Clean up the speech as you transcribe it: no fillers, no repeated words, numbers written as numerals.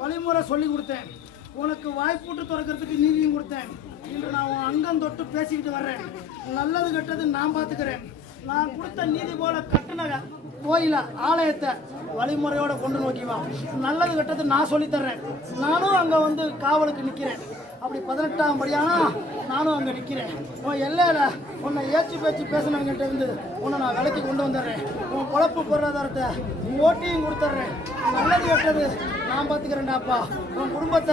வழிமுறை சொல்லி கொடுத்தேன், உனக்கு வாய்ப்பூட்டு திறக்கிறதுக்கு நீதியும் கொடுத்தேன். இன்று நான் உன் அங்கம் தொட்டு பேசிக்கிட்டு வர்றேன். நல்லது கெட்டது நான் பார்த்துக்கிறேன். நான் கொடுத்த நீதி போல கட்டுன கோயில ஆலயத்தை வழிமுறையோட கொண்டு நோக்கிவா. நல்லது கெட்டது நான் சொல்லித்தர்றேன். நானும் அங்கே வந்து காவலுக்கு நிற்கிறேன். அப்படி 18ஆம் படியானா நானும் அங்கே நிற்கிறேன். உன் எல்லையில உன்னை ஏற்றி பேச்சு பேசினவங்கிட்ட இருந்து உன்னை நான் விலைக்கு கொண்டு வந்துடுறேன். உன் பொழப்பு பொருளாதாரத்தை ஓட்டியும் கொடுத்துட்றேன். நல்லது கெட்டது நான் பார்த்துக்கிறேன்டாப்பா. உன் குடும்பத்தை